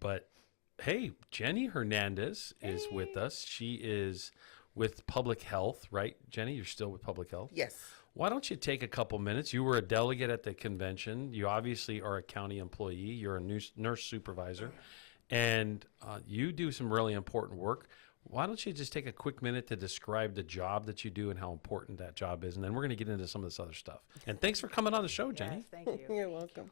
But hey, Jenny Hernandez is with us. She is with public health, right? Jenny, you're still with public health? Yes. Why don't you take a couple minutes? You were a delegate at the convention. You obviously are a county employee. You're a nurse supervisor, and you do some really important work. Why don't you just take a quick minute to describe the job that you do and how important that job is, and then we're going to get into some of this other stuff. And thanks for coming on the show, Jenny. Yes, thank you. You're welcome.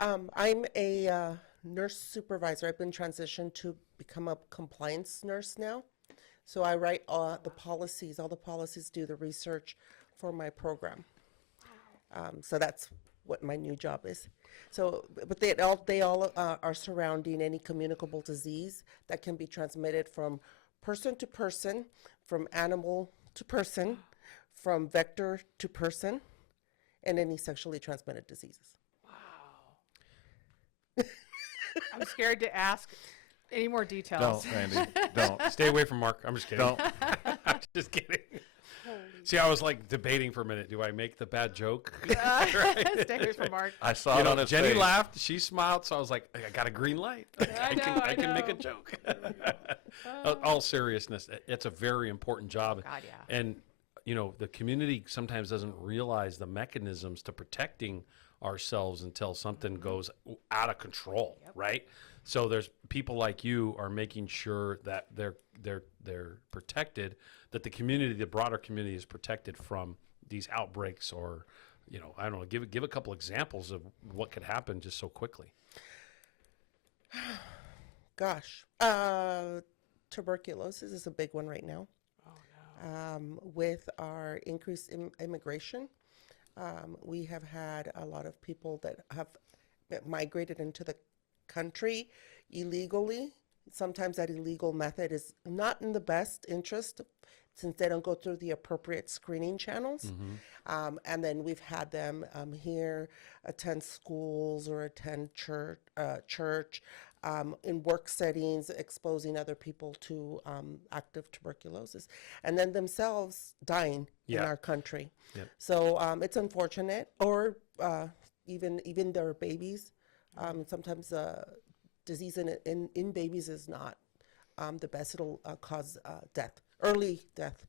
I'm a nurse supervisor. I've been transitioned to become a compliance nurse now. So I write all the policies, do the research for my program. So that's what my new job is. So, but they all are surrounding any communicable disease that can be transmitted from person to person, from animal to person, from vector to person, and any sexually transmitted diseases. Wow. I'm scared to ask any more details. Don't, Randy. Don't. Stay away from Mark. I'm just kidding. Don't. I'm just kidding. See, I was like debating for a minute. Do I make the bad joke? Stay away from Mark. I saw it on his Jenny face. laughed. She smiled. So I was like, I got a green light. I can make a joke. All seriousness, it's a very important job. God, yeah. And, the community sometimes doesn't realize the mechanisms to protecting ourselves until something goes out of control, right? So there's people like you are making sure that they're protected, that the broader community is protected from these outbreaks, or I don't know, give a couple examples of what could happen just so quickly. Gosh, tuberculosis is a big one right now. Oh, no. With our increased immigration, we have had a lot of people that have migrated into the country illegally. Sometimes that illegal method is not in the best interest, since they don't go through the appropriate screening channels. Mm-hmm. And then we've had them here attend schools or attend church in work settings, exposing other people to active tuberculosis, and then themselves dying in our country. Yep. So it's unfortunate, or even their babies. Sometimes disease in babies is not the best. It'll cause death, early death.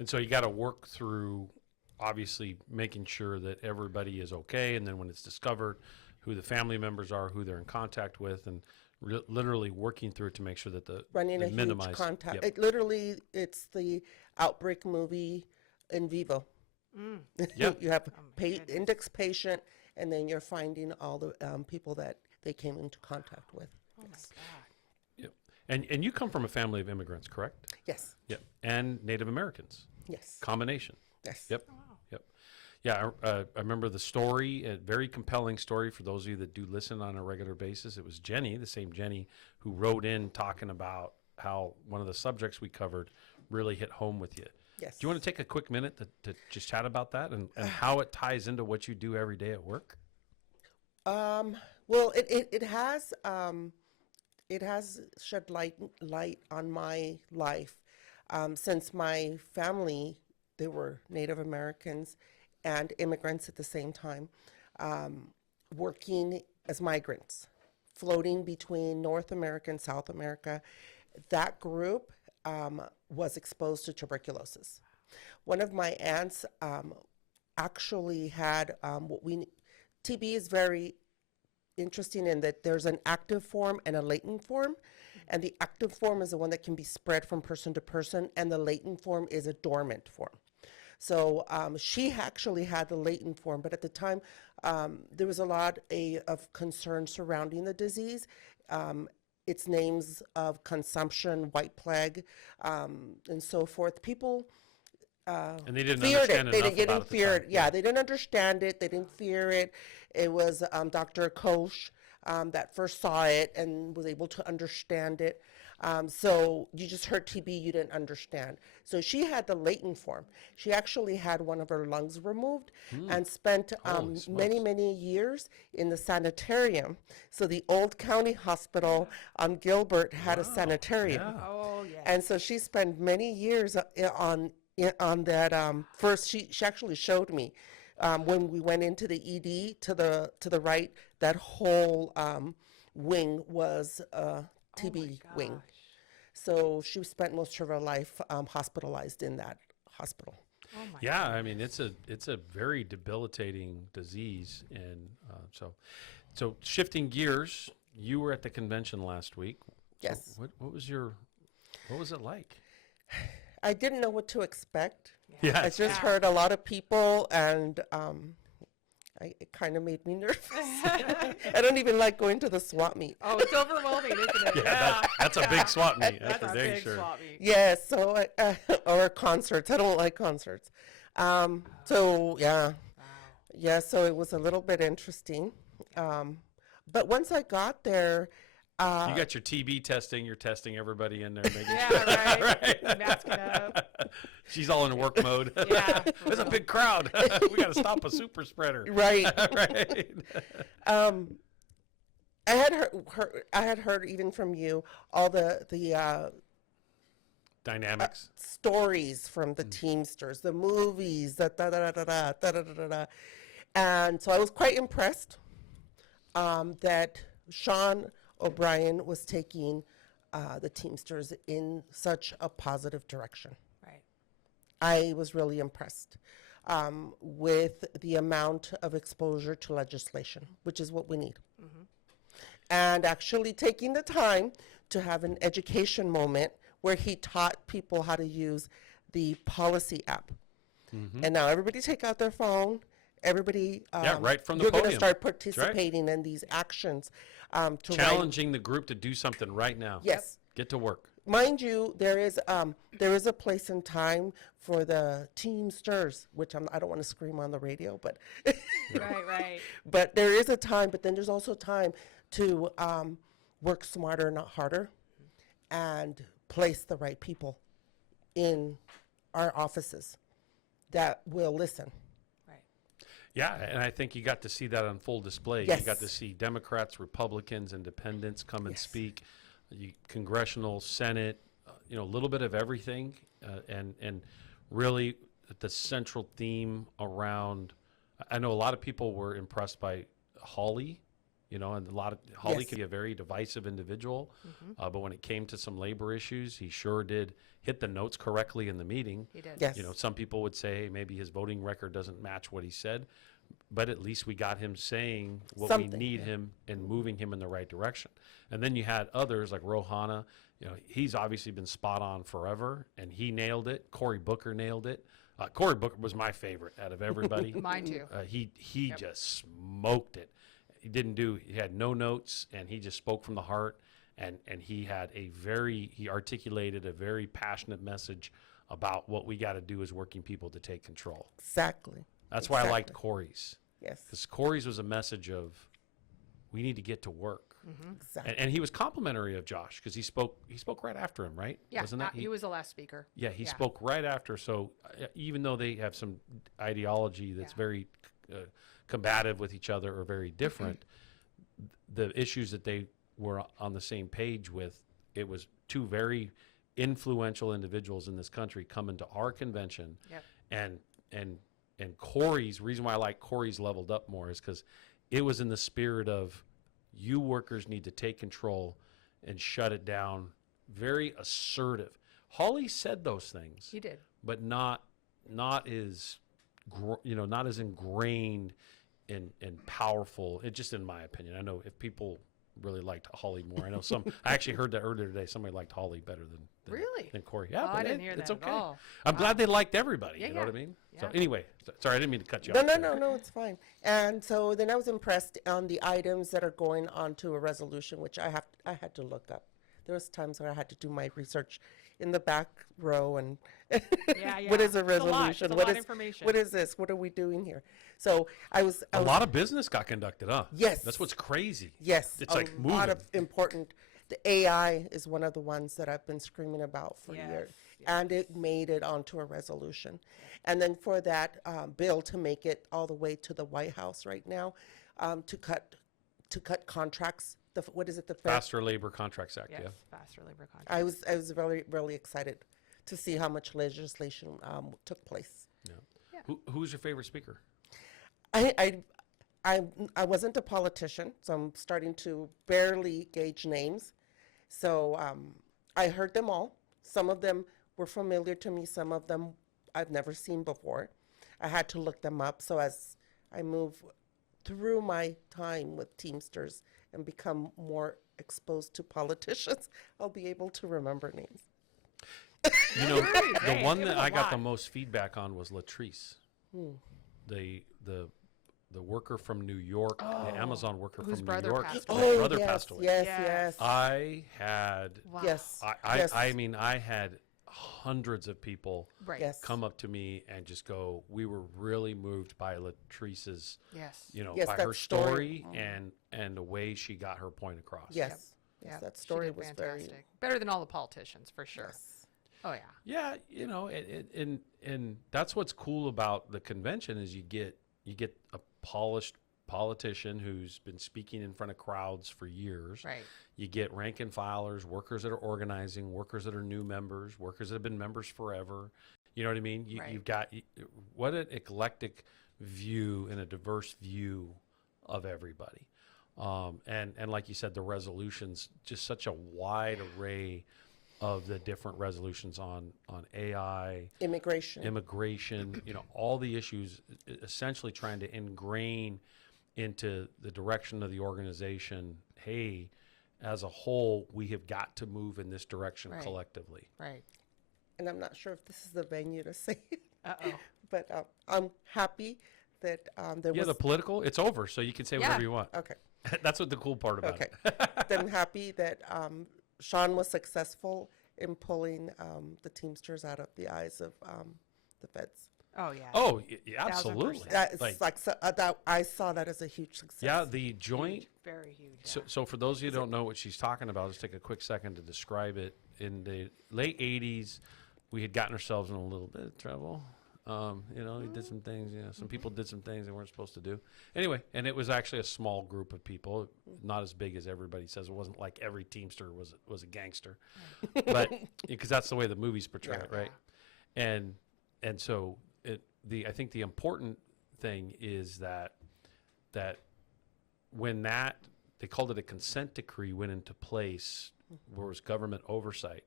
And so you got to work through, obviously, making sure that everybody is okay, and then when it's discovered, who the family members are, who they're in contact with, and literally working through it to make sure that running a huge contact. Yep. It's the outbreak movie in vivo. Yep. You have index patient, and then you're finding all the people that they came into contact with. Oh, Yes. Yep. And you come from a family of immigrants, correct? Yes. Yep. And Native Americans. Yes. Combination. Yes. Yep. Oh, wow. Yep. Yeah, I remember the story, a very compelling story for those of you that do listen on a regular basis. It was Jenny, the same Jenny, who wrote in talking about how one of the subjects we covered really hit home with you. Yes. Do you want to take a quick minute to just chat about that and how it ties into what you do every day at work? Well, it has shed light on my life, since my family, they were Native Americans and immigrants at the same time, working as migrants, floating between North America and South America. That group was exposed to tuberculosis. One of my aunts actually had TB is very interesting in that there's an active form and a latent form, and the active form is the one that can be spread from person to person, and the latent form is a dormant form. So she actually had the latent form, but at the time there was a lot of concern surrounding the disease. Its names of consumption, white plague, and so forth. People And they didn't feared understand it. They enough didn't about it at the fear time. it. Yeah, they didn't understand it. They didn't fear it. It was Dr. Koch that first saw it and was able to understand it. So you just heard TB, you didn't understand. So she had the latent form. She actually had one of her lungs removed and spent Holy smokes. many years in the sanitarium. So the old county hospital on Gilbert had a sanitarium. Yeah. Oh, yeah. And so she spent many years on that. First, she actually showed me when we went into the ED to the right, that whole wing was a TB wing. So she spent most of her life hospitalized in that hospital. Oh my Yeah, I mean it's a very debilitating disease, and so shifting gears, you were at the convention last week. Yes. So what was it like? I didn't know what to expect. Yeah, I just heard a lot of people, and it kind of made me nervous. I don't even like going to the swap meet. Oh, it's overwhelming, isn't it? That's a big swap meet. That's That's for a dang big sure. swap meet. Yes, so or concerts. I don't like concerts. So yeah, yeah. So it was a little bit interesting. But once I got there, You got your TB testing. You're testing everybody in there, making sure. Yeah, right. Right. Masking up. She's all in work mode. Yeah. There's a big crowd. We got to stop a super spreader. right. Right. I had heard even from you all the Dynamics. stories from the Teamsters, the movies, da da da da da da da da da, and so I was quite impressed that Sean O'Brien was taking the Teamsters in such a positive direction. Right. I was really impressed with the amount of exposure to legislation, which is what we need. And actually taking the time to have an education moment where he taught people how to use the policy app. And now everybody take out their phone. Everybody, Yeah, right from the you're going to podium. start participating in these actions to write. Challenging the group to do something right now. Yes. Get to work. Mind you, there is a place and time for the Teamsters, which I don't want to scream on the radio, but Right. but there is a time. But then there's also time to work smarter, not harder, and place the right people in our offices that will listen. Right. Yeah, and I think you got to see that on full display. Yes. You got to see Democrats, Republicans, Independents come and Yes. speak. Congressional, Senate, a little bit of everything, and really the central theme around. I know a lot of people were impressed by Hawley, and Hawley Yes. can be a very divisive individual, but when it came to some labor issues, he sure did hit the notes correctly in the meeting. He did. Yes. Some people would say maybe his voting record doesn't match what he said, but at least we got him saying what we Something, need yeah. him and moving him in the right direction. And then you had others like Rohana. He's obviously been spot on forever, and he nailed it. Cory Booker nailed it. Cory Booker was my favorite out of everybody. Mine too. He just smoked it. He had no notes, and he just spoke from the heart. And he articulated a very passionate message about what we got to do as working people to take control. Exactly. That's why I liked Cory's, Yes. because Cory's was a message of we need to get to work. Exactly. And he was complimentary of Josh because he spoke right after him, right? Yeah. Wasn't that He was the last speaker. Yeah, he spoke right after. So even though they have some ideology that's very combative with each other or very different, the issues that they were on the same page with, it was two very influential individuals in this country coming to our convention. Yep. And Cory's reason why I like Cory's leveled up more is because it was in the spirit of you workers need to take control and shut it down. Very assertive. Hawley said those things. He did. But not as not as ingrained and powerful. It just, in my opinion, I know if people really liked Hawley more. I know some. I actually heard that earlier today. Somebody liked Hawley better than Really? than Cory. Yeah, Oh, but I didn't hear it's that okay. at all. I'm glad they liked everybody. Yeah, you know what I yeah. mean? So Yeah. anyway, sorry, I didn't mean to cut you No, off. no, there. no, it's fine. And so then I was impressed on the items that are going on to a resolution, which I had to look up. There was times where I had to do my research in the back row and Yeah. what is a It's resolution? It's a What lot of is information. what is this? What are we doing here? So I was A lot of business got conducted, huh? Yes. That's what's crazy. yes, It's a like lot moving. of important. The AI is one of the ones that I've been screaming about for Yes, years, and it made it onto a resolution. And then for that bill to make it all the way to the White House right now, to cut contracts. What is it? The Faster Labor Contracts Act. Yes. Yeah. Faster labor contract. I was really really excited to see how much legislation took place. Who's your favorite speaker? I I wasn't a politician, so I'm starting to barely gauge names. So I heard them all. Some of them were familiar to me. Some of them I've never seen before. I had to look them up. So as I move through my time with Teamsters and become more exposed to politicians, I'll be able to remember names. You know, the Dang, one it that was a I got the lot. most feedback on was Latrice, the worker from New York, the Amazon worker Whose from New brother York. passed whose away. brother yes, passed away. yes, Yes. yes, I had, Wow. yes, I yes, mean, I had hundreds of people Right. yes, come up to me and just go, we were really moved by Latrice's, Yes. Yes, by that her story. story and the way she got her point across. yes, Yep. yes. Yep. That She story did was fantastic. Better than all the politicians, for sure. yes. Oh, yeah. Yeah, and that's what's cool about the convention is you get a polished politician who's been speaking in front of crowds for years. Right. You get rank and filers, workers that are organizing, workers that are new members, workers that have been members forever. You know what I mean? Right. You've got what an eclectic view and a diverse view of everybody. And like you said, the resolutions, just such a wide array of the different resolutions on AI, Immigration. immigration, all the issues, essentially trying to ingrain into the direction of the organization. Hey, as a whole, we have got to move in this direction Right. collectively. Right. And I'm not sure if this is the venue to say it, Uh-oh. but I'm happy that there Yeah, was. the political, it's over, so you can say Yeah. whatever you want. Okay. That's what the cool part about Okay. it. Then I'm happy that Sean was successful in pulling the Teamsters out of the eyes of the feds. Oh, yeah. Oh, absolutely. 1000%. That is that I saw that as a huge success. Yeah, the joint. Huge. Very huge. So for those of you who don't know what she's talking about, let's take a quick second to describe it. In the late 80s, we had gotten ourselves in a little bit of trouble. We did some things, some people did some things they weren't supposed to do. Anyway, and it was actually a small group of people, not as big as everybody says. It wasn't like every Teamster was a gangster, but because that's the way the movies portray it, right? And so I think the important thing is that when they called it a consent decree went into place, where was government oversight.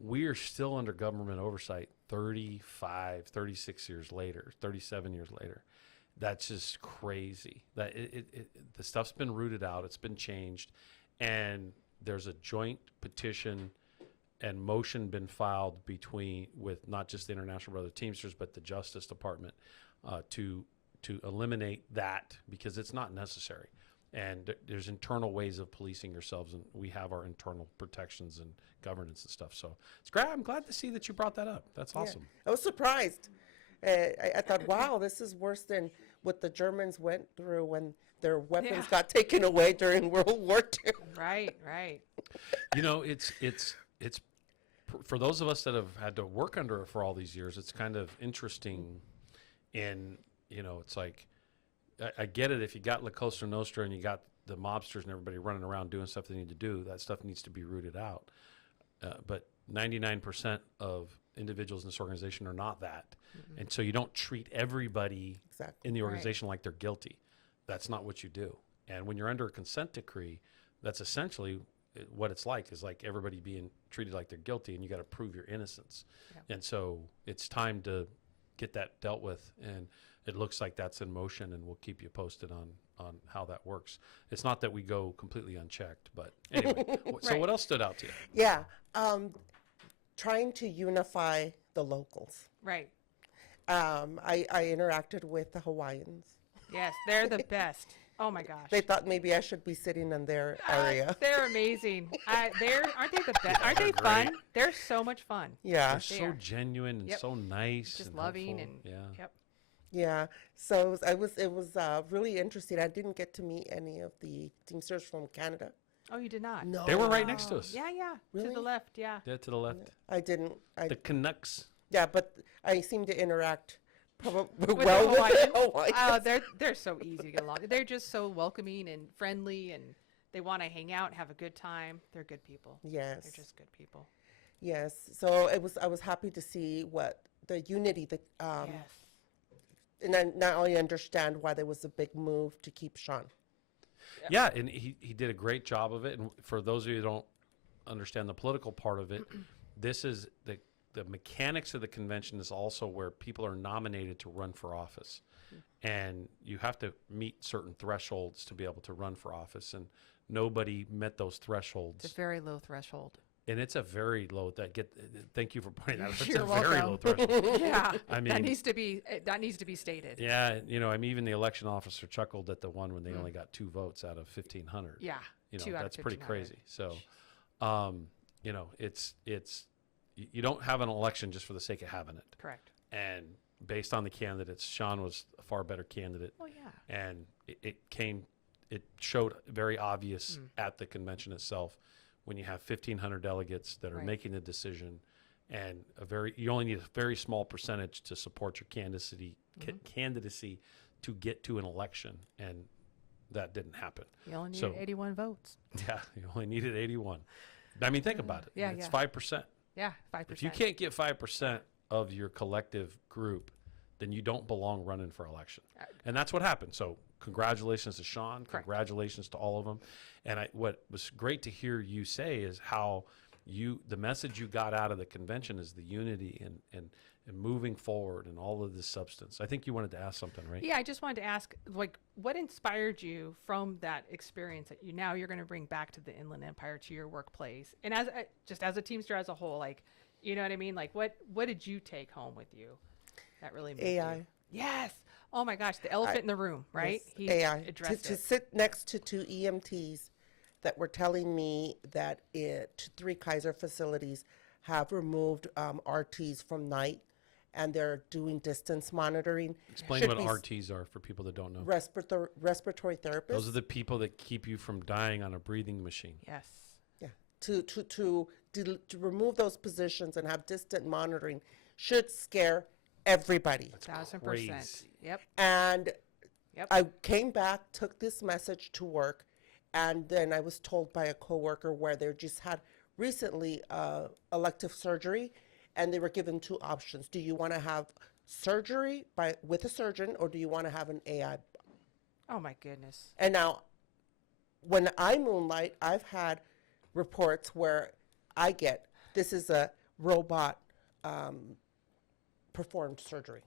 We are still under government oversight 35, 36 years later, 37 years later. That's just crazy. That the stuff's been rooted out. It's been changed. And there's a joint petition and motion been filed with not just the International Brotherhood of Teamsters, but the Justice Department to eliminate that because it's not necessary. And there's internal ways of policing yourselves, and we have our internal protections and governance and stuff. So it's great. I'm glad to see that you brought that up. That's Yeah. awesome. I was surprised. I thought, wow, this is worse than what the Germans went through when their weapons Yeah. got taken away during World War II. Right. Right. It's for those of us that have had to work under it for all these years, it's kind of interesting. And it's like I get it if you got La Costa Nostra and you got the mobsters and everybody running around doing stuff they need to do. That stuff needs to be rooted out. But 99% of individuals in this organization are not that. Mm-hmm. And so you don't treat everybody Exactly. in the Right. organization like they're guilty. That's not what you do. And when you're under a consent decree, that's essentially what it's like is like everybody being treated like they're guilty, and you got to prove your innocence. Yep. And so it's time to get that dealt with. And it looks like that's in motion, and we'll keep you posted on how that works. It's not that we go completely unchecked, but anyway. So Right. what else stood out to you? Yeah. Trying to unify the locals. Right. I interacted with the Hawaiians. Yes. They're the best. Oh, my gosh. They thought maybe I should be sitting in their area. They're amazing. Aren't they the best? Aren't they they're fun? great. They're so much fun. Yeah. They're They so are. genuine and Yep. so nice. Just and loving helpful. and yeah. Yep. Yeah, so it was really interesting. I didn't get to meet any of the Teamsters from Canada. Oh, you did not? No, They were right next to us. Yeah, yeah. To Really? the left, yeah. Yeah, to the left. I didn't. The Canucks. Yeah, but I seem to interact probably With well the with Hawaiians? the Hawaiians. Oh, they're so easy to get along. They're just so welcoming and friendly, and they want to hang out, have a good time. They're good people. Yes, They're just good people. yes. So I was happy to see what the unity that Yes. And then now I understand why there was a big move to keep Sean. Yeah, and he did a great job of it. And for those of you who don't understand the political part of it, this is the mechanics of the convention is also where people are nominated to run for office. And you have to meet certain thresholds to be able to run for office. And nobody met those thresholds. It's a very low threshold. And it's a very low thank you for pointing that out. It's You're a very low welcome. threshold. Yeah, I mean, that needs to be stated. yeah, I mean, even the election officer chuckled at the one when they only got 2 votes out of 1,500. Yeah, You know, 2 out of that's pretty 1,500. crazy. So, it's you don't have an election just for the sake of having it. Correct. And based on the candidates, Sean was a far better candidate. Oh yeah. And it showed very obvious at the convention itself when you have 1,500 delegates that are Right. making the decision, and you only need a very small percentage to support your candidacy to get to an election, and that didn't happen. You only need So- 81 votes. Yeah, you only needed 81. I mean, think about it. Yeah, It's yeah. 5%. Yeah, 5%. If you can't get 5% of your collective group, then you don't belong running for election. And that's what happened. So congratulations to Sean. Correct. Congratulations to all of them. And what was great to hear you say is how the message you got out of the convention is the unity and moving forward and all of this substance. I think you wanted to ask something, right? Yeah, I just wanted to ask, like, what inspired you from that experience that you're going to bring back to the Inland Empire, to your workplace, and as a Teamster as a whole, like, you know what I mean? Like, what did you take home with you that really moved AI. you? Yes. Oh my gosh, the elephant in the room, right? Yes, He AI. addressed To it. sit next to 2 EMTs that were telling me that 3 Kaiser facilities have removed RTs from night, and they're doing distance monitoring. Explain Should what be RTs are for people that don't know. respiratory therapists. Those are the people that keep you from dying on a breathing machine. Yes. Yeah, to remove those positions and have distant monitoring should scare everybody. 1,000%. crazy. Yep. And Yep. I came back, took this message to work, and then I was told by a coworker where they just had recently elective surgery, and they were given 2 options. Do you want to have surgery with a surgeon, or do you want to have an AI? Oh my goodness. And now, when I moonlight, I've had reports where this is a robot performed surgery.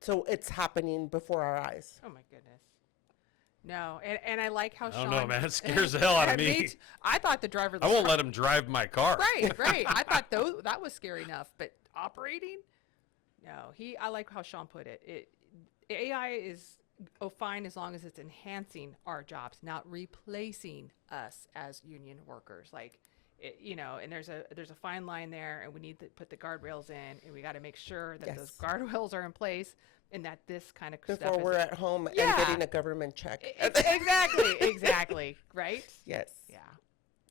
So it's happening before our eyes. Oh my goodness. No, and I like how I Sean. don't know, man. It scares the hell out of me. I thought the driver. I won't let him drive my car. Right. I thought that was scary enough, but operating? No. I like how Sean put it. AI is fine as long as it's enhancing our jobs, not replacing us as union workers. Like, and there's a fine line there, and we need to put the guardrails in, and we got to make sure that those Yes. guardrails are in place, and that this kind of stuff Before we're at home Yeah. and getting a government check. exactly, right? Yes.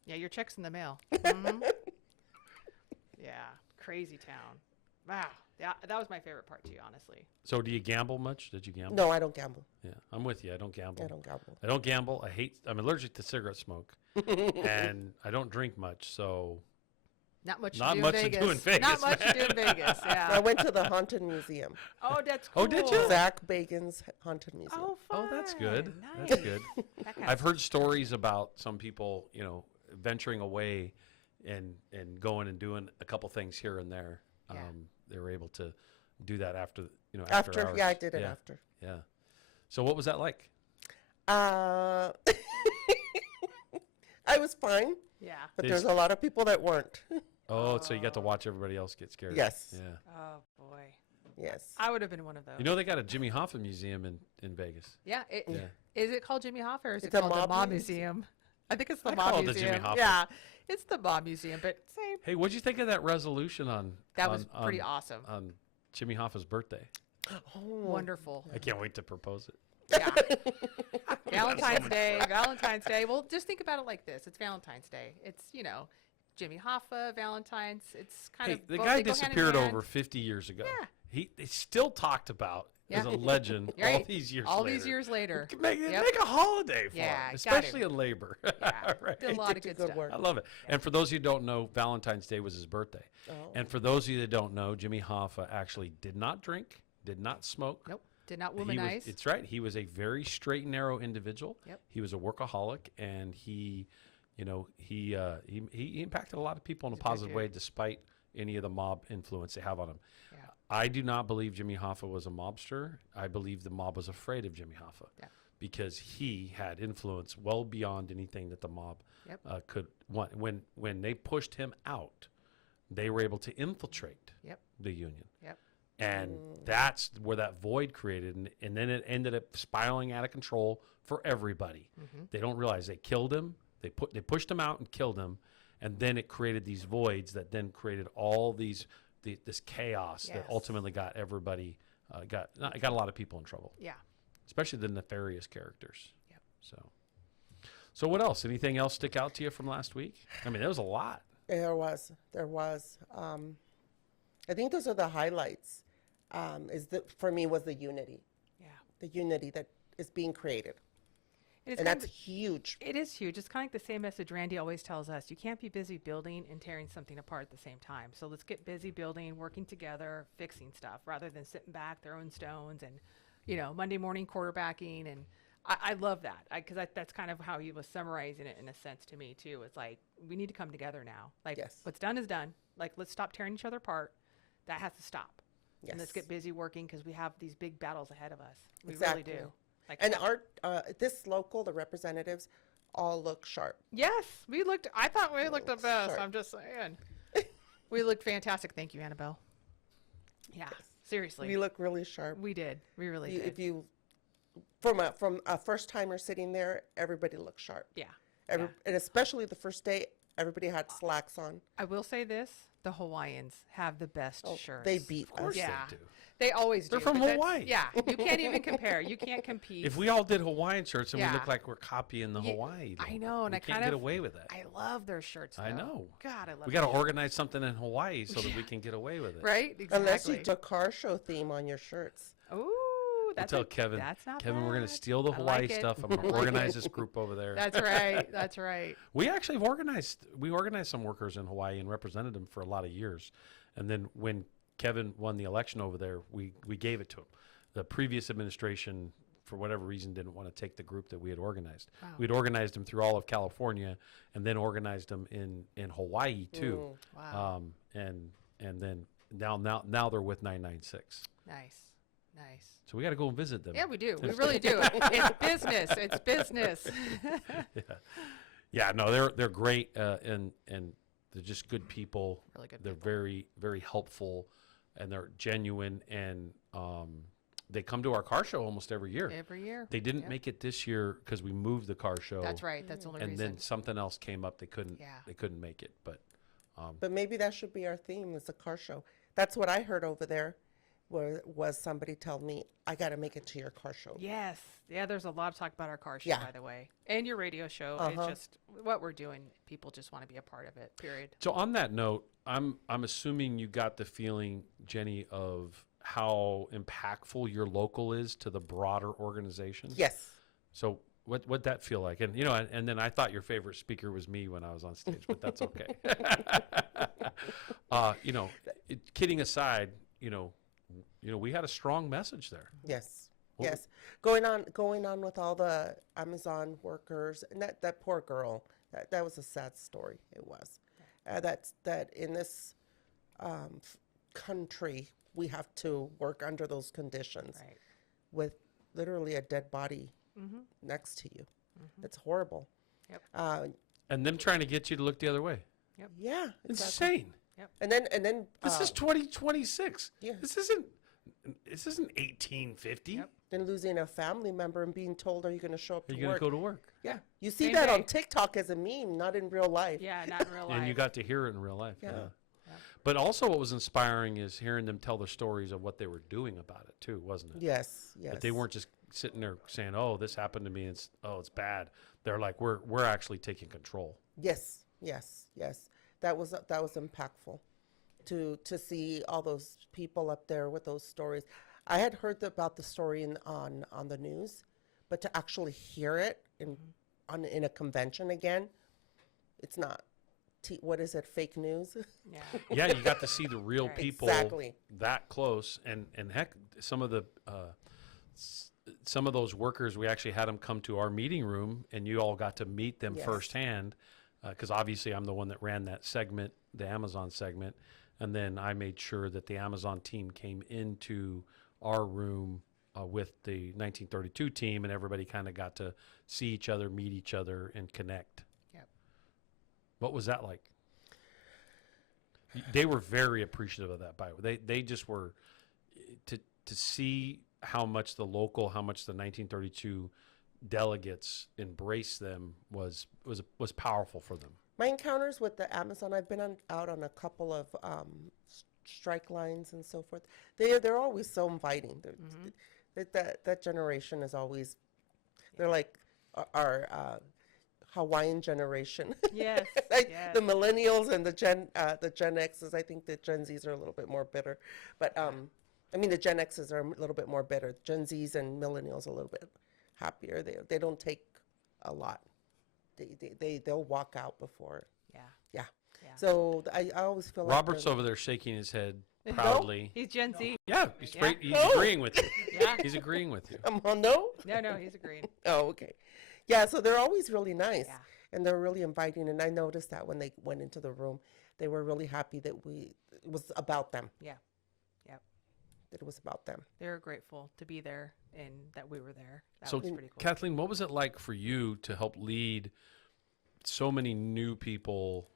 Yeah, your check's in the mail. Mhm. Yeah, crazy town. Wow. Yeah, that was my favorite part too, honestly. So do you gamble much? Did you gamble? No, I don't gamble. Yeah, I'm with you. I don't gamble. I don't gamble. I don't gamble. I'm allergic to cigarette smoke, and I don't drink much. So Not much. Not to do much in to Vegas. do in Vegas, Not much to do in Vegas. I Yeah. went to the Haunted Museum. Oh, that's cool. Oh, did you? Zach Bagan's Haunted Museum. Oh, fun. oh, that's good. Nice. That's good. That kind I've of- heard stories about some people, venturing away and going and doing a couple things here and there. Yeah. They were able to do that after After, hours. yeah, I did it Yeah, after. Yeah. So what was that like? I was fine, Yeah. but They there's s- a lot of people that weren't. Oh, so you got to watch everybody else get scared. Yes. Yeah. Oh boy. Yes. I would have been one of those. They got a Jimmy Hoffa museum in Vegas. Yeah. Yeah. Is it called Jimmy Hoffa or is It's it a called the mob Mob museum. Museum? I think it's the I Mob call it the Museum. Jimmy Hoffa. Yeah. It's the Mob Museum, but same. Hey, what'd you think of that resolution on That was on- pretty on- awesome. on Jimmy Hoffa's birthday? Oh, Wonderful. I can't wait to propose it. Yeah. Valentine's Day. Well, just think about it like this. It's Valentine's Day. It's, Jimmy Hoffa, Valentine's. It's kind Hey, of the both- guy they go hand in disappeared hand. over 50 years ago. Yeah. They still talked about as a Yeah. legend all Right. these years All later. these years later. Make Yep. a holiday for Yeah, him, got especially him. in labor. Yeah. Right. Did a He lot of did good good stuff. work. I love it. And for those of you who don't know, Valentine's Day was his birthday. Oh. And for those of you that don't know, Jimmy Hoffa actually did not drink did not smoke. Nope. Did not He was, womanize. it's right. He was a very straight and narrow individual. Yep. He was a workaholic, and he impacted a lot of people in a He's a good positive dude. way, despite any of the mob influence they have on him. Yeah. I do not believe Jimmy Hoffa was a mobster. I believe the mob was afraid of Jimmy Hoffa Yeah. because he had influence well beyond anything that the mob Yep. could want. When they pushed him out, they were able to infiltrate Yep. the union. Yep. And that's where that void created. And then it ended up spiraling out of control for everybody. Mm-hmm. They don't realize they killed him. They pushed him out and killed him. And then it created these voids that then created all this chaos that Yes. ultimately got everybody, got a lot of people in trouble, Yeah. especially the nefarious characters. Yep. So what else? Anything else stick out to you from last week? I mean, there was a lot. There was. I think those are the highlights. For me was the unity, Yeah. the unity that is being created, And, it's and kind that's of, huge. it is huge. It's kind of like the same message Randy always tells us. You can't be busy building and tearing something apart at the same time. So let's get busy building, working together, fixing stuff, rather than sitting back, throwing stones, and, Monday morning quarterbacking. And I love that because that's kind of how he was summarizing it in a sense to me too. It's like we need to come together now. Like Yes. what's done is done. Like let's stop tearing each other apart. That has to stop. Yes. And let's get busy working because we have these big battles ahead of us. We Exactly. really do. Like, And this local, the representatives, all look sharp. yes, I thought we looked the best. Sharp. I'm just saying. We looked fantastic. Thank you, Annabelle. Yeah, seriously. We look really sharp. We did. We really did. If you, from a first timer sitting there, everybody looks sharp. Yeah. And especially the first day, everybody had slacks on. I will say this. The Hawaiians have the best shirts. They beat Of course us. Yeah. they do. They always do. They're from but that's- Hawaii. Yeah. You can't even compare. You can't compete. If we all did Hawaiian shirts and Yeah. we look like we're copying the Ye- Hawaii, I though, know, and we I can't kind get of- away with that. I love their shirts, though. I know. God, I love We got to their organize something in Hawaii so that we can get away with it. shirts. Right? Exactly. Unless you took car show theme on your shirts. Ooh, We'll that's tell Kevin, That's not Kevin, we're going to bad. steal the I Hawaii like it. stuff. I'm going to organize this group over there. That's right. That's right. We actually have organized some workers in Hawaii and represented them for a lot of years. And then when Kevin won the election over there, we gave it to him. The previous administration, for whatever reason, didn't want to take the group that we had organized. Wow. We'd organized them through all of California and then organized them in Hawaii too. Wow. And then now they're with 996. Nice. So we got to go and visit them. Yeah, we do. We really do. It's business. It's business. Yeah, no, they're great, and they're just good people. Really good They're people. very, very helpful, and they're genuine, and they come to our car show almost every year. Every year. They didn't Yep. make it this year because we moved the car show. That's right. That's the only And reason. then something else came up. They couldn't make it, but But maybe that should be our theme. It's a car show. That's what I heard over there. Was somebody tell me I got to make it to your car show? Yes. Yeah, there's a lot of talk about our car show, Yeah. by the way. And your radio show. Uh-huh. It's just what we're doing. People just want to be a part of it, period. So on that note, I'm assuming you got the feeling, Jenny, of how impactful your local is to the broader organization. Yes. So what'd that feel like? And and then I thought your favorite speaker was me when I was on stage, but that's okay. Kidding aside, we had a strong message there. Yes. Well- Yes. Going on with all the Amazon workers and that poor girl. That was a sad story. It was. That in this country we have to work under those conditions Right. with literally a dead body Mm-hmm. next to you. That's horrible. Yep. And them trying to get you to look the other way. Yeah. Exactly. Insane. And then This is 2026. Yeah. This isn't 1850. Yep. then losing a family member and being told, "Are you going to show up Are to you going work?" to go to work? Yeah. You see Same that on day. TikTok as a meme, not in real life. Yeah, not in real life. And you got to hear it in real life. Yeah. Yeah. But also what was inspiring is hearing them tell their stories of what they were doing about it too, wasn't it? Yes. Yes. That they weren't just sitting there saying, "Oh, this happened to me. It's bad." They're like, "We're actually taking control." Yes. Yes. Yes. That was impactful to see all those people up there with those stories. I had heard about the story on the news, but to actually hear it in a convention again, it's not what is it, fake news? Yeah. Yeah, you got to see the real Right. people Exactly. that close, and heck, some of those workers, we actually had them come to our meeting room, and you all got to meet them Yes. firsthand, because obviously I'm the one that ran that segment, the Amazon segment, and then I made sure that the Amazon team came into our room with the 1932 team, and everybody kind of got to see each other, meet each other, and connect. Yep. What was that like? They were very appreciative of that. By the way, they just were to see how much the 1932 delegates embraced them was powerful for them. My encounters with the Amazon, I've been out on a couple of strike lines and so forth. They're always so inviting. That generation is always, they're like our Hawaiian generation. Yes. Like yes. the millennials and the Gen X's. I think the Gen Z's are a little bit more bitter, but I mean the Gen X's are a little bit more bitter. Gen Z's and millennials are a little bit happier. They don't take a lot. They'll walk out before. Yeah. Yeah. Yeah. So I always feel like Robert's over there shaking his head No. proudly. He's Gen Z. Yeah, he's, Yeah. he's No. agreeing with you. Yeah. He's agreeing with you. no. No, he's agreeing. Oh, okay. Yeah, so they're always really nice, Yeah. and they're really inviting. And I noticed that when they went into the room, they were really happy that it was about them. Yeah. Yep. That it was about them. They were grateful to be there and that we were there. That So, was pretty cool. Kathleen, what was it like for you to help lead so many new people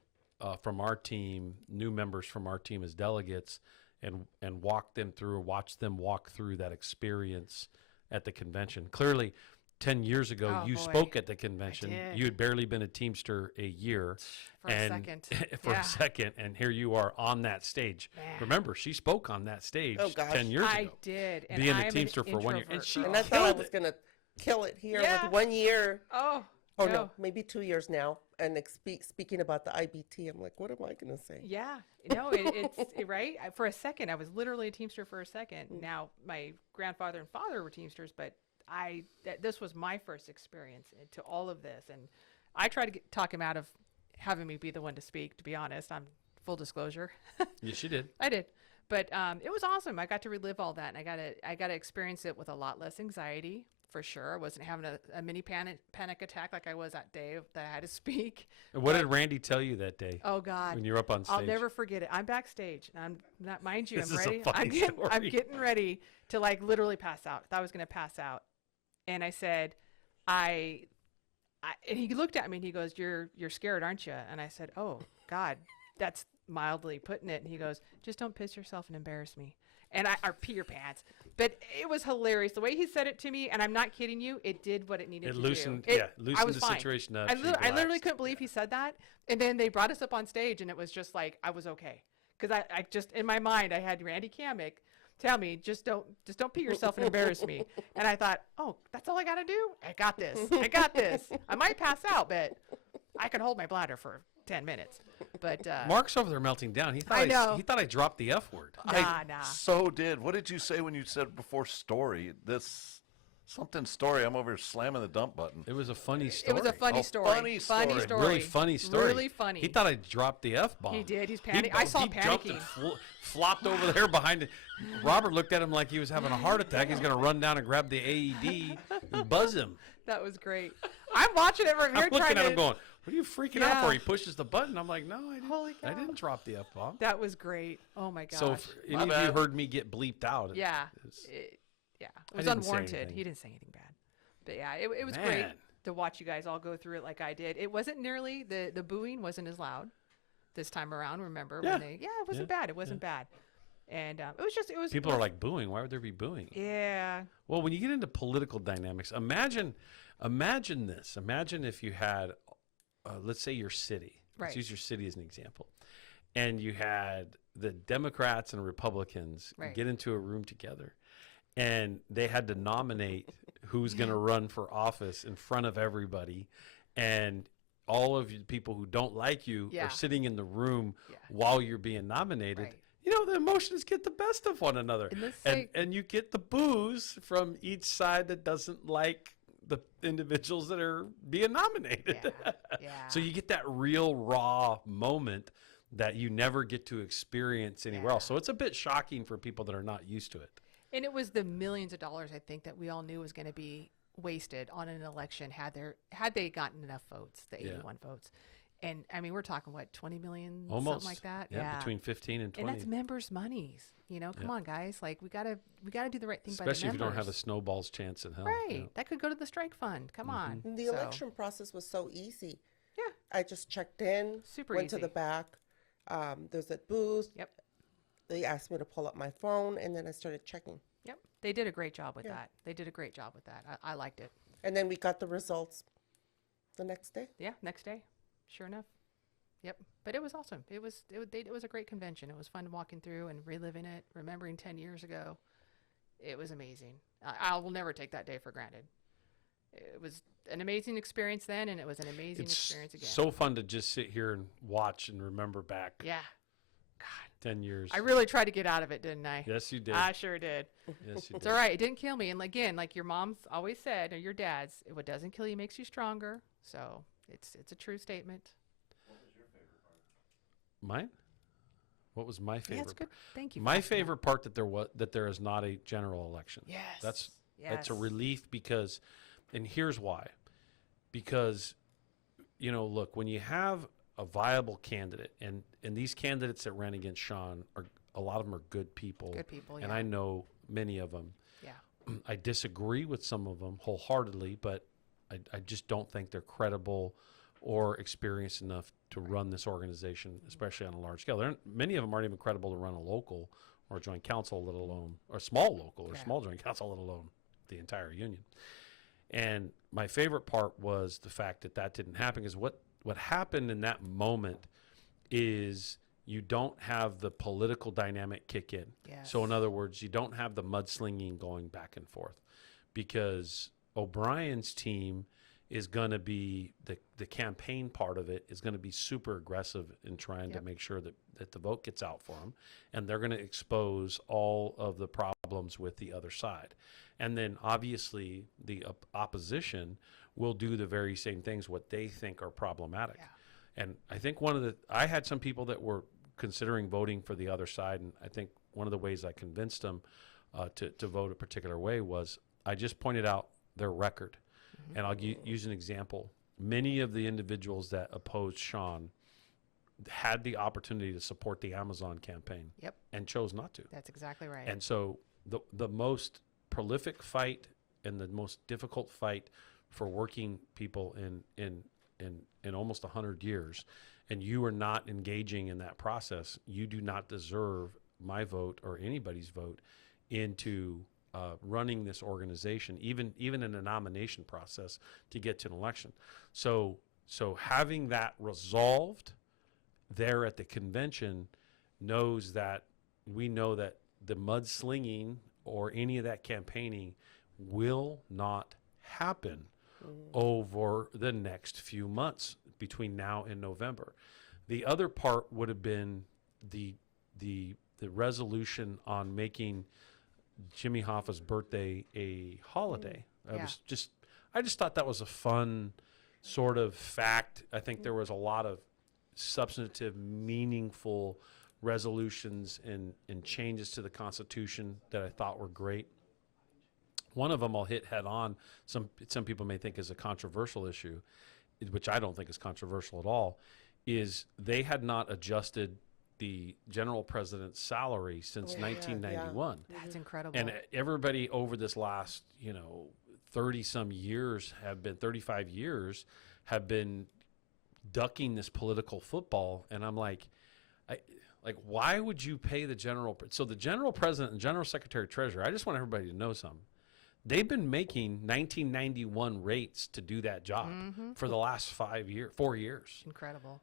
from our team, new members from our team as delegates, and watch them walk through that experience at the convention? Clearly, 10 years ago, Oh, you boy. spoke at the convention. did. You had barely been a Teamster a year. For a second. For Yeah. a second, and here you are on that stage. Man. Remember, she spoke on that stage Oh, gosh. 10 years I ago. did. And Being a I'm an Teamster for 1 year. And introvert she girl. And I thought I killed was it. gonna kill it here Yeah. with 1 year. Oh. Oh no, maybe 2 years now. And speaking about the IBT, I'm like, what am I gonna say? Yeah, no, right. For a second, I was literally a Teamster for a second. Now, my grandfather and father were Teamsters, but this was my first experience to all of this, and I tried to talk him out of having me be the one to speak. To be honest, I'm full disclosure. Yes, you did. I did, but it was awesome. I got to relive all that, and I got to experience it with a lot less anxiety. For sure, I wasn't having a mini panic attack like I was that day that I had to speak. And what did Randy tell you that day Oh God! when you're up on stage? I'll never forget it. I'm backstage, and I'm not, mind you, This I'm is a ready. funny I'm story. getting ready to like literally pass out. I thought I was going to pass out, and I said, and he looked at me and he goes, "You're scared, aren't you?" And I said, "Oh God, that's mildly putting it." And he goes, "Just don't piss yourself and embarrass me." And or pee your pants. But it was hilarious the way he said it to me, and I'm not kidding you. It did what it needed It to loosened, do. yeah, I loosened was the fine. situation up. I She literally relaxed. couldn't believe he said that. And then they brought us up on stage, and it was just like I was okay, because I just in my mind I had Randy Kamick tell me just don't pee yourself and embarrass me. And I thought, oh, that's all I got to do. I got this. I got this. I might pass out, but I can hold my bladder for 10 minutes. But Mark's over there melting down. He thought I know. he thought I dropped the F word. nah. So did. What did you say when you said before story? Something story. I'm over here slamming the dump button. It was a funny It story. was a funny Oh, story. funny Funny story. story. Really funny story. Really funny. He thought I dropped the F bomb. He did. He's panicking. I saw him he jumped and panicking. flopped over there behind it. Robert looked at him like he was having a heart attack. He's going to run down and grab the AED and buzz him. That was great. I'm watching it from here I'm trying looking at to. him going, what are you freaking out Yeah. for? He pushes the button. I'm like, no, Holy I cow. didn't drop the F bomb. That was great. Oh my gosh. So if any My of you bad. heard me get bleeped out, yeah. it's- It I was didn't say unwarranted. anything. He didn't say anything bad. But yeah, it was great Man. to watch you guys all go through it like I did. It wasn't nearly the booing wasn't as loud this time around. Remember Yeah. when it wasn't bad. It wasn't bad. And it was people are like booing. Why would there be booing? yeah. Well, when you get into political dynamics, imagine this. Imagine if you had, let's say your city. Right. Let's use your city as an example. And you had the Democrats and Republicans Right. get into a room together, and they had to nominate who's going to run for office in front of everybody. And all of you people who don't like you Yeah. are sitting in the room Yeah. while you're being nominated. Right. You know, the emotions get the best of one another. And let's And, say- and you get the boos from each side that doesn't like the individuals that are being nominated. Yeah. Yeah. So you get that real raw moment that you never get to experience anywhere else. Yeah. So it's a bit shocking for people that are not used to it. And it was the millions of dollars, I think, that we all knew was going to be wasted on an election had they gotten enough votes, the 81 votes. And I mean, we're talking what, 20 million, Almost something like that. Yeah, between 15 and 20. And that's members' monies. You know, come on, guys. Like we gotta do the right thing by the members. Especially if you don't have a snowball's chance in hell. right. Yeah. That could go to the strike fund. Come on. And the So, election process was so easy. Yeah. I just checked in, Super went to easy. the back. There's a booth. Yep. They asked me to pull up my phone, and then I started checking. Yep. They did a great job with Yeah. that. They did a great job with that. I liked it. And then we got the results the next day. Yeah. Next day, sure enough. Yep. But it was awesome. It was a great convention. It was fun walking through and reliving it, remembering 10 years ago. It was amazing. I will never take that day for granted. It was an amazing experience then, and it was an amazing It's experience again. so fun to just sit here and watch and remember back yeah. God. 10 years. I really tried to get out of it, didn't I? Yes, you did. I sure did. Yes, you It's did. all right. It didn't kill me. And again, like your mom's always said, or your dad's, what doesn't kill you makes you stronger. So it's a true statement. Mine? What was my favorite? Yeah, it's good. Thank you. for My asking that. favorite part that there is not a general election. Yes. That's yes. a relief because, and here's why. Because, look, when you have a viable candidate, and these candidates that ran against Sean a lot of them are good people. Good people. And yeah. I know many of them. Yeah. I disagree with some of them wholeheartedly, but I just don't think they're credible or experienced enough to run this organization, especially on a large scale. Many of them aren't even credible to run a local or a joint council, let alone, or a small local or Yeah. small joint council, let alone the entire union. And my favorite part was the fact that didn't happen, because what happened in that moment is you don't have the political dynamic kick in. Yes. So in other words, you don't have the mudslinging going back and forth, because O'Brien's team is going to be the campaign part of it is going to be super aggressive in trying to Yep. make sure that the vote gets out for them, and they're going to expose all of the problems with the other side. And then obviously the opposition will do the very same things what they think are problematic. Yeah. And I think I had some people that were considering voting for the other side, and I think one of the ways I convinced them to vote a particular way was I just pointed out their record. Mm-hmm. And I'll use an example. Many of the individuals that opposed Sean had the opportunity to support the Amazon campaign. Yep. And chose not to. That's exactly right. And so the most prolific fight and the most difficult fight for working people in almost 100 years, and you are not engaging in that process, you do not deserve my vote or anybody's vote into running this organization, even in a nomination process to get to an election. So having that resolved there at the convention knows that we know that the mudslinging or any of that campaigning will not happen over the next few months between now and November. The other part would have been the resolution on making Jimmy Hoffa's birthday a holiday. Yeah. I just thought that was a fun sort of fact. I think there was a lot of substantive, meaningful resolutions and changes to the Constitution that I thought were great. One of them I'll hit head on. Some people may think is a controversial issue, which I don't think is controversial at all, is they had not adjusted the general president's salary since Oh, yeah, 1991. That's incredible. And everybody over this last, 30-some years 35 years, have been ducking this political football. And I'm like, why would you pay the general? So the general president and general secretary treasurer, I just want everybody to know something. They've been making 1991 rates to do that job for the last 4 years. Incredible.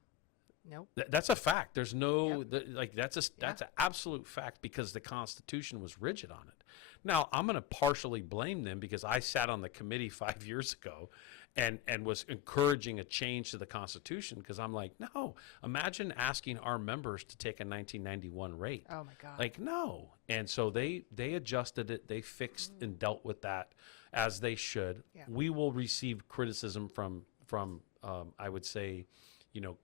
Nope. That's a fact. There's no Yep. that's an absolute fact, because the Constitution was rigid on it. Now, I'm going to partially blame them because I sat on the committee 5 years ago and was encouraging a change to the Constitution, because I'm like, no, imagine asking our members to take a 1991 rate. Oh my God. Like, no. And so they adjusted it, they fixed and dealt with that. as they should. Yeah. We will receive criticism from I would say, the Right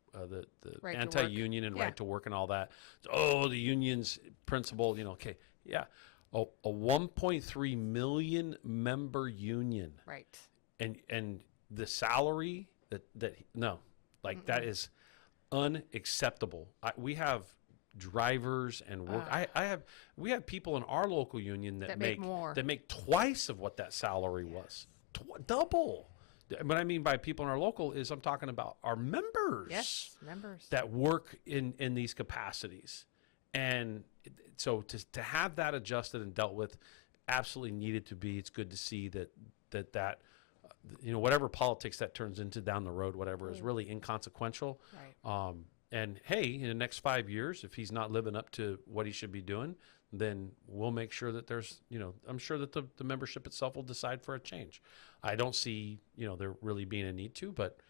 to work. anti-union and Yeah. right to work and all that. Oh, the union's principle, okay, yeah. A 1.3 million member union, Right. and the salary that no, like that is unacceptable. We have drivers and work. We have people in our local union that make more. that make twice of what that salary was, double. What I mean by people in our local is I'm talking about our members. Yes, members. That work in these capacities, and so to have that adjusted and dealt with, absolutely needed to be. It's good to see that whatever politics that turns into down the road, whatever is really inconsequential. Right. And hey, in the next 5 years, if he's not living up to what he should be doing, then we'll make sure that there's, I'm sure that the membership itself will decide for a change. I don't see, there really being a need to, but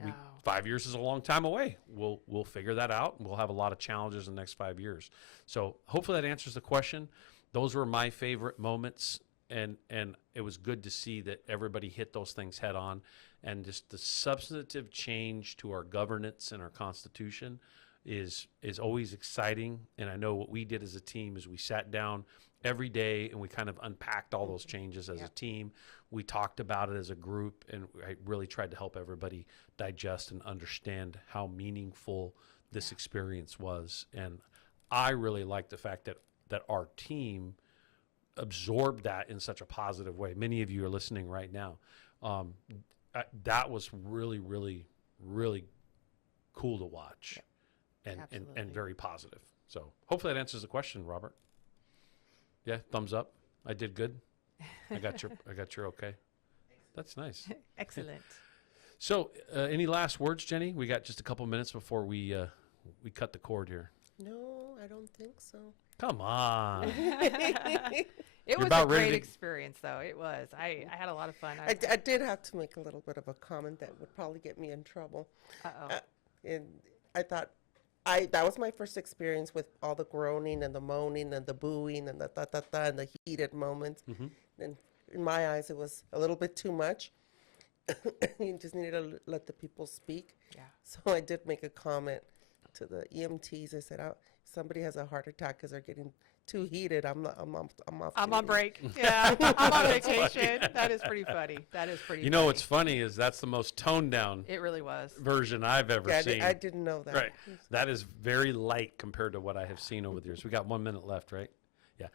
No. 5 years is a long time away. We'll figure that out, and we'll have a lot of challenges in the next 5 years. So hopefully that answers the question. Those were my favorite moments, and it was good to see that everybody hit those things head on, and just the substantive change to our governance and our Constitution is always exciting. And I know what we did as a team is we sat down every day and we kind of unpacked all those changes as a team. We talked about it as a group, and I really tried to help everybody digest and understand how meaningful this experience was. And I really like the fact that our team absorbed that in such a positive way. Many of you are listening right now. That was really, really, really cool to watch, and Absolutely. very positive. So hopefully that answers the question, Robert. Yeah, thumbs up. I did good. I got your okay. That's nice. Excellent. So, any last words, Jenny? We got just a couple minutes before we cut the cord here. No, I don't think so. Come on. It was a about ready great to- experience, though. It was. I had a lot of fun. I did have to make a little bit of a comment that would probably get me in trouble. Uh-oh. And I thought that was my first experience with all the groaning and the moaning and the booing and the da and the heated moments. And in my eyes, it was a little bit too much. You just needed to let the people speak. Yeah. So I did make a comment to the EMTs. I said, somebody has a heart attack because they're getting too heated. I'm off I'm on duty." break. Yeah. I'm on vacation. That is pretty funny. That is pretty You funny. know what's funny is that's the most toned down It really was. version I've ever Yeah, seen. I didn't know that. Right. That is very light compared to what I have seen over the years. We got 1 minute left, right? Yeah.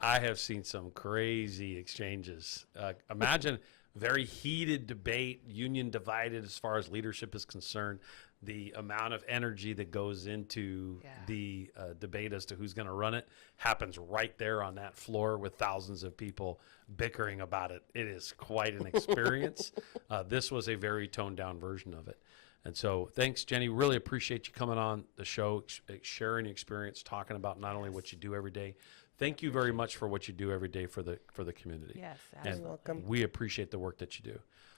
I have seen some crazy exchanges. Imagine very heated debate, union divided as far as leadership is concerned. The amount of energy that goes into the debate as to who's going to run it happens right there on that floor with thousands of people bickering about it. It is quite an experience. This was a very toned down version of it. And so thanks, Jenny. Really appreciate you coming on the show, sharing your experience, talking about not only what you do every day. Thank you very much for what you do every day for the community. Yes, And absolutely. welcome. we appreciate the work that you do.